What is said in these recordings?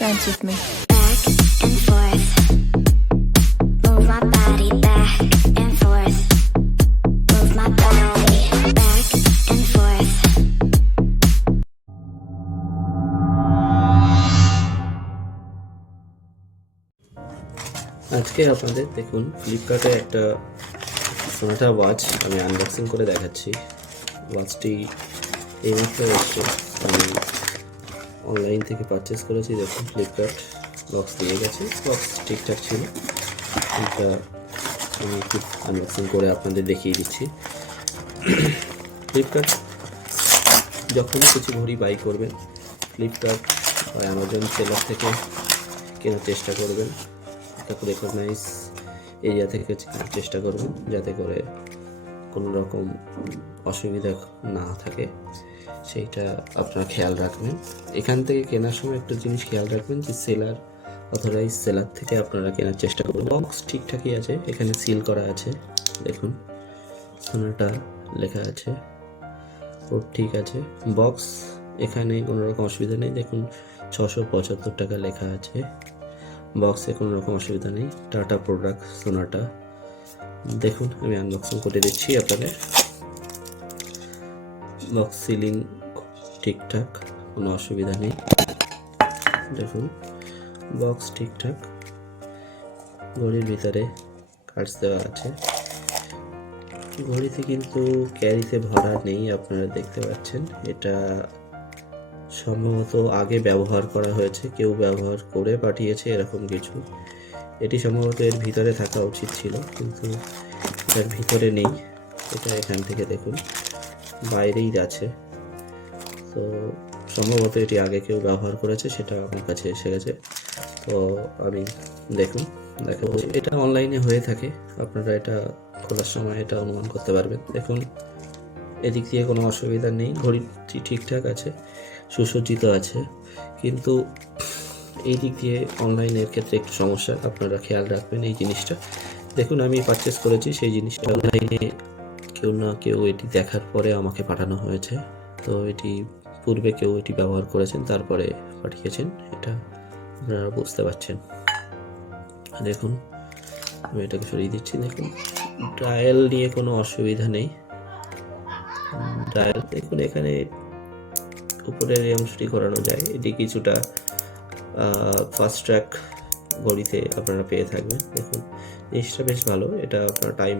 Dance with me. Back and forth. Move my body back and forth. Move my body back and forth. আজকে আপনাদের দেখুন ফ্লিপকার্টে একটা সোনাটা watch আমি unboxing করে দেখাচ্ছি। ওয়াচটি এইমাত্র এসছে, আমি অনলাইন থেকে পারচেস করেছি। দেখুন ফ্লিপকার্ট বক্স দিয়ে গেছে, বক্স ঠিকঠাক ছিল। এটা আমি একটু আনবক্সিং করে আপনাদের দেখিয়ে দিচ্ছি। ফ্লিপকার্ট যখনই কিছু ঘড়ি বাই করবেন, ফ্লিপকার্ট বা অ্যামাজন সেলার থেকে কেনার চেষ্টা করবেন। তারপর রেকগনাইজ এরিয়া থেকে চেষ্টা করবেন, যাতে করে কোনো রকম অসুবিধা না থাকে, সেইটা আপনারা খেয়াল রাখবেন। এখান থেকে কেনার সময় একটা জিনিস খেয়াল রাখবেন যে সেলার, অথরাইজ সেলার থেকে আপনারা কেনার চেষ্টা করবেন। বক্স ঠিকঠাকই আছে, এখানে সিল করা আছে, দেখুন সোনাটা লেখা আছে, ও ঠিক আছে। বক্স এখানে কোনো রকম অসুবিধা নেই, দেখুন 675 টাকা লেখা আছে। বক্সে কোনো রকম অসুবিধা নেই। টাটা প্রোডাক্ট সোনাটা, দেখুন আমি আনবক্সিং করে দিচ্ছি আপনাদের। বক্স সিলিং ঠিকঠাক, কোনো অসুবিধা নেই। দেখুন বক্স ঠিকঠাক, ঘড়ির ভিতরে কার্ডস দেওয়া আছে। ঘড়িতে কিন্তু ক্যারিতে ভরা নেই, আপনারা দেখতে পাচ্ছেন। এটা সম্ভবত আগে ব্যবহার করা হয়েছে, কেউ ব্যবহার করে পাঠিয়েছে এরকম কিছু। এটি সম্ভবত এর ভিতরে থাকা উচিত ছিল, কিন্তু এটার ভিতরে নেই। এটা এখান থেকে দেখুন বাইরেই আছে, তো সম্ভবত এটি আগে কেউ ব্যবহার করেছে, সেটা আমার কাছে এসে গেছে। তো আমি দেখুন দেখাবো, এটা অনলাইনে হয়ে থাকে, আপনারা এটা খোলার সময় এটা অনুমান করতে পারবেন। দেখুন এদিক দিয়ে কোনো অসুবিধা নেই, ঘড়িটি ঠিকঠাক আছে, সুসজ্জিত আছে, কিন্তু এই দিক দিয়ে অনলাইনের ক্ষেত্রে একটু সমস্যা, আপনারা খেয়াল রাখবেন এই জিনিসটা। দেখুন আমি পারচেস করেছি সেই জিনিসটা অনলাইনে, কেউ না কেউ এটি দেখার পরে আমাকে পাঠানো হয়েছে। তো এটি পূর্বে কেউ এটি ব্যবহার করেছেন, তারপরে পাঠিয়েছেন, এটা আপনারা বুঝতে পারছেন। দেখুন আমি এটাকে সরিয়ে দিচ্ছি। দেখুন ডায়াল নিয়ে কোনো অসুবিধা নেই। ডায়াল দেখুন এখানে উপরের এই অংশটি ঘোরানো যায়, এটি কিছুটা ফাস্ট ট্র্যাক ঘড়িতে আপনারা পেয়ে থাকবেন। দেখুন জিনিসটা বেশ ভালো, এটা আপনার টাইম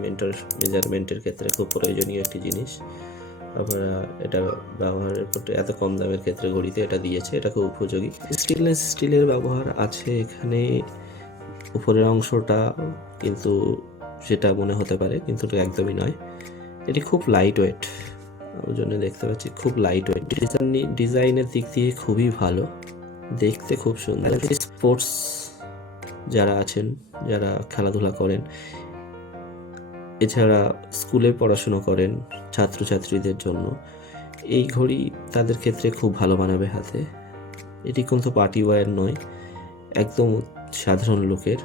মেজারমেন্টের ক্ষেত্রে খুব প্রয়োজনীয় একটি জিনিস। আপনারা এটা ব্যবহারের করতে এত কম দামের ক্ষেত্রে ঘড়িতে এটা দিয়েছে, এটা খুব উপযোগী। স্টেনলেস স্টিলের ব্যবহার আছে এখানে উপরের অংশটা, কিন্তু সেটা মনে হতে পারে, কিন্তু এটা একদমই নয়। এটি খুব লাইট ওয়েট, ওই জন্য দেখতে পাচ্ছি খুব লাইট ওয়েট। ডিজাইনের দিক দিয়ে খুবই ভালো, দেখতে খুব সুন্দর। স্পোর্টস যারা আছেন, যারা খেলাধুলা করেন, এছাড়া স্কুলে পড়াশুনো করেন ছাত্রছাত্রীদের জন্য এই ঘড়ি তাদের ক্ষেত্রে খুব ভালো মানাবে হাতে। এটি কিন্তু পার্টি ওয়্যার নয়, একদম সাধারণ লোকের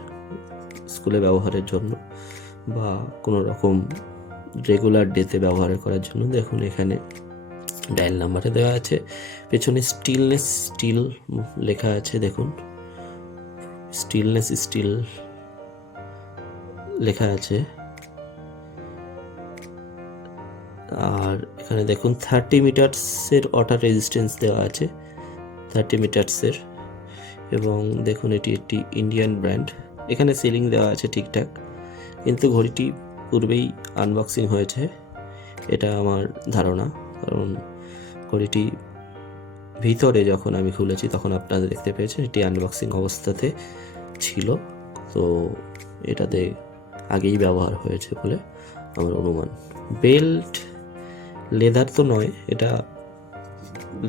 স্কুলে ব্যবহারের জন্য বা কোনো রকম রেগুলার ডেতে ব্যবহার করার জন্য। দেখুন এখানে ডায়াল নাম্বারে দেওয়া আছে, পেছনে স্টিলনেস স্টিল লেখা আছে, দেখুন স্টিলনেস স্টিল লেখা আছে। আর এখানে দেখুন 30 মিটারসের ওয়াটার রেজিস্ট্যান্স দেওয়া আছে, 30 মিটারসের। এবং দেখুন এটি একটি ইন্ডিয়ান ব্র্যান্ড। এখানে সিলিং দেওয়া আছে ঠিকঠাক, কিন্তু ঘড়িটি পূর্বেই আনবক্সিং হয়েছে, এটা আমার ধারণা। কারণ ঘড়িটি ভিতরে যখন আমি খুলেছি তখন আপনারা দেখতে পেয়েছেন এটি আনবক্সিং অবস্থাতে ছিল, তো এটাতে আগেই ব্যবহার হয়েছে বলে আমার অনুমান। বেল্ট লেদার তো নয়, এটা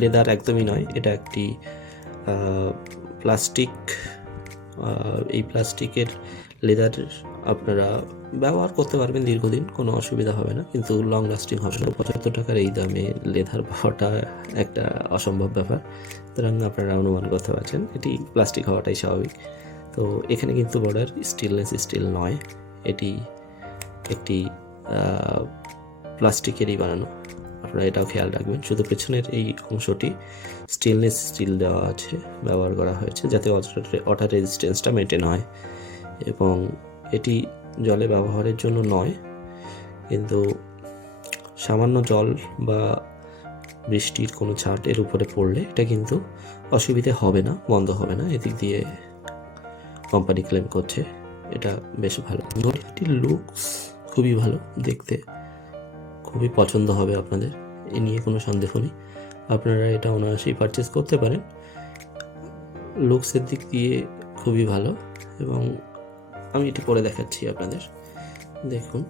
লেদার একদমই নয়, এটা একটি প্লাস্টিক। এই প্লাস্টিকের লেদার আপনারা ব্যবহার করতে পারবেন দীর্ঘদিন, কোনো অসুবিধা হবে না, কিন্তু লং লাস্টিং হবে না। 75 টাকার এই দামে লেদার পাওয়াটা একটা অসম্ভব ব্যাপার, সুতরাং আপনারা অনুমান করতে পারছেন এটি প্লাস্টিক হওয়াটাই স্বাভাবিক। তো এখানে কিন্তু বর্ডার স্টেনলেস স্টিল নয়, এটি একটি প্লাস্টিকেরই বানানো, আপনারা এটাও খেয়াল রাখবেন। শুধু পেছনের এই অংশটি স্টেনলেস স্টিল দেওয়া আছে, ব্যবহার করা হয়েছে যাতে ওয়াটার রেজিস্ট্যান্সটা মেনটেন হয়। এবং এটি জলে ব্যবহারের জন্য নয়, কিন্তু সামান্য জল বা বৃষ্টির কোনো ছাট এর উপরে পড়লে এটা কিন্তু অসুবিধে হবে না, বন্ধ হবে না। এদিক দিয়ে কোম্পানি ক্লেম করছে এটা বেশ ভালো। ঘড়িটির লুকস খুবই ভালো, দেখতে খুবই পছন্দ হবে আপনাদের, এ নিয়ে কোনো সন্দেহ নেই। আপনারা এটা অনায়াসেই পারচেস করতে পারেন। লুকসের দিক দিয়ে খুবই ভালো, এবং আমি এটি পরে দেখাচ্ছি আপনাদের, দেখুন।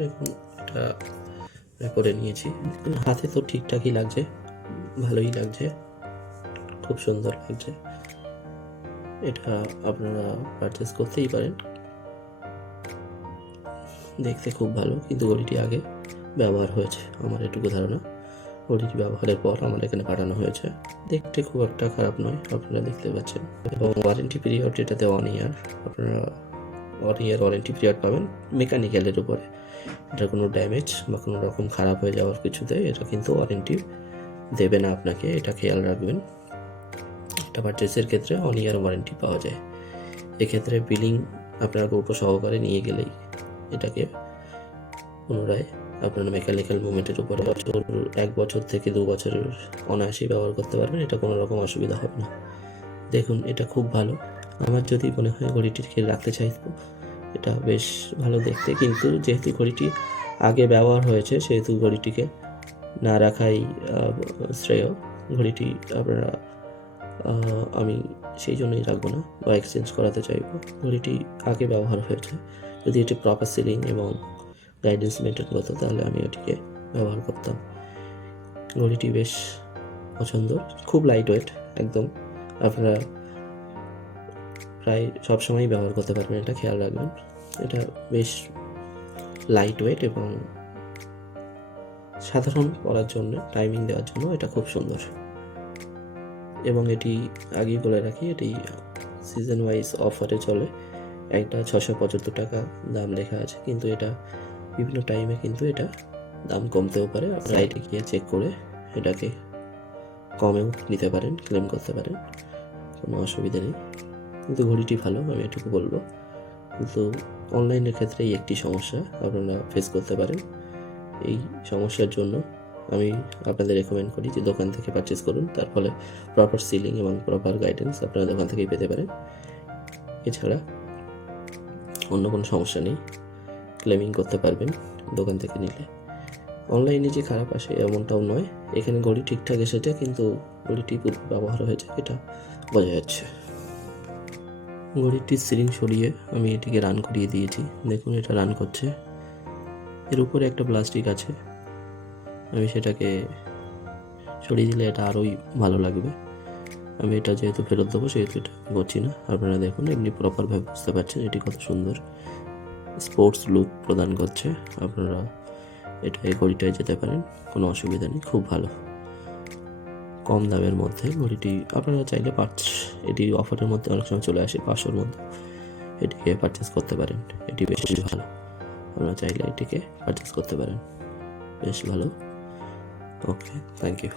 দেখুন এটা পরে নিয়েছি, হাতে তো ঠিকঠাকই লাগছে, ভালোই লাগছে, খুব সুন্দর লাগছে। এটা আপনারা পারচেস করতেই পারেন, দেখতে খুব ভালো। কিন্তু ঘড়িটি আগে ব্যবহার হয়েছে আমার এটুকু ধারণা, ঘড়িটি ব্যবহারের পর আমার এখানে পাঠানো হয়েছে। দেখতে খুব একটা খারাপ নয়, আপনারা দেখতে পাচ্ছেন। এবং ওয়ারেন্টি পিরিয়ড এটাতে 1 ইয়ার, আপনারা 1 ইয়ার ওয়ারেন্টি পিরিয়ড পাবেন মেকানিক্যালের উপরে। এটা কোনো ড্যামেজ বা কোনো রকম খারাপ হয়ে যাওয়ার কিছুতে এটা কিন্তু ওয়ারেন্টি দেবে না আপনাকে, এটা খেয়াল রাখবেন। এটা পারচেসের ক্ষেত্রে 1 ইয়ার ওয়ারেন্টি পাওয়া যায়। এক্ষেত্রে বিলিং আপনার কৌটো সহকারে নিয়ে গেলেই এটাকে পুনরায় আপনার মেকানিক্যাল মুভমেন্টের উপরে 1 বছর থেকে 2 বছরের অনায়াসেই ব্যবহার করতে পারবেন, এটা কোনো রকম অসুবিধা হবে না। দেখুন এটা খুব ভালো, আমার যদি মনে হয় ঘড়িটিকে রাখতে চাইবো। এটা বেশ ভালো দেখতে, কিন্তু যেহেতু ঘড়িটি আগে ব্যবহার হয়েছে সেহেতু ঘড়িটিকে না রাখাই শ্রেয়। ঘড়িটি আপনারা আমি সেই জন্যই রাখবো না বা এক্সচেঞ্জ করাতে চাইবো। ঘড়িটি আগে ব্যবহার হয়েছে, যদি এটি প্রপার সিলিং এবং গাইডেন্স মেনটেন করতো তাহলে আমি ওটিকে ব্যবহার করতাম। ঘড়িটি বেশ পছন্দ, খুব লাইট ওয়েট একদম, আপনারা প্রায় সবসময়ই ব্যবহার করতে পারবেন, এটা খেয়াল রাখবেন। এটা বেশ লাইট ওয়েট এবং সাধারণ পরার জন্য, টাইমিং দেওয়ার জন্য এটা খুব সুন্দর। এবং এটি আগেই বলে রাখি, এটি সিজন ওয়াইজ অফারে চলে। একটা 675 টাকা দাম লেখা আছে, কিন্তু এটা বিভিন্ন টাইমে কিন্তু এটা দাম কমতেও পারে। আপনারা সাইটে গিয়ে চেক করে এটাকে কমেও নিতে পারেন, ক্লেম করতে পারেন, কোনো অসুবিধা নেই। কিন্তু ঘড়িটি ভালো, আমি এটুকু বলবো। কিন্তু অনলাইনের ক্ষেত্রে এই একটি সমস্যা আপনারা ফেস করতে পারেন। এই সমস্যার জন্য আমি আপনাদের রেকমেন্ড করি যে দোকান থেকে পারচেস করুন, তার ফলে প্রপার সিলিং এবং প্রপার গাইডেন্স আপনারা দোকান থেকেই পেতে পারেন। এছাড়া অন্য কোনো সমস্যা নেই, ক্লেমিং করতে পারবেন দোকান থেকে নিলে। অনলাইনে যে খারাপ আসে এমনটাও নয়, এখানে ঘড়ি ঠিকঠাক এসেছে, কিন্তু ঘড়িটি ব্যবহার হয়েছে এটা বোঝা যাচ্ছে। ঘড়িটির সিলিং সরিয়ে আমি এটিকে রান করিয়ে দিয়েছি, দেখুন এটা রান করছে। এর উপরে একটা প্লাস্টিক আছে, আমি সেটাকে সরিয়ে দিলে এটা আরোই ভালো লাগবে। আমি এটা যেহেতু ফেরত দেবো সেহেতু এটা করছি না। আপনারা দেখুন এমনি প্রপারভাবে বুঝতে পারছেন এটি কত সুন্দর স্পোর্টস লুক প্রদান করছে। আপনারা এটা এই ঘড়িটায় যেতে পারেন, কোনো অসুবিধা নেই, খুব ভালো কম দামের মধ্যে ঘড়িটি আপনারা চাইলে এটি অফারের মধ্যে অনেক সময় চলে আসে 500-র মধ্যে, এটিকে পারচেস করতে পারেন। এটি বেশ ভালো, আপনারা চাইলে এটিকে পারচেস করতে পারেন, বেশ ভালো। ওকে, থ্যাংক ইউ।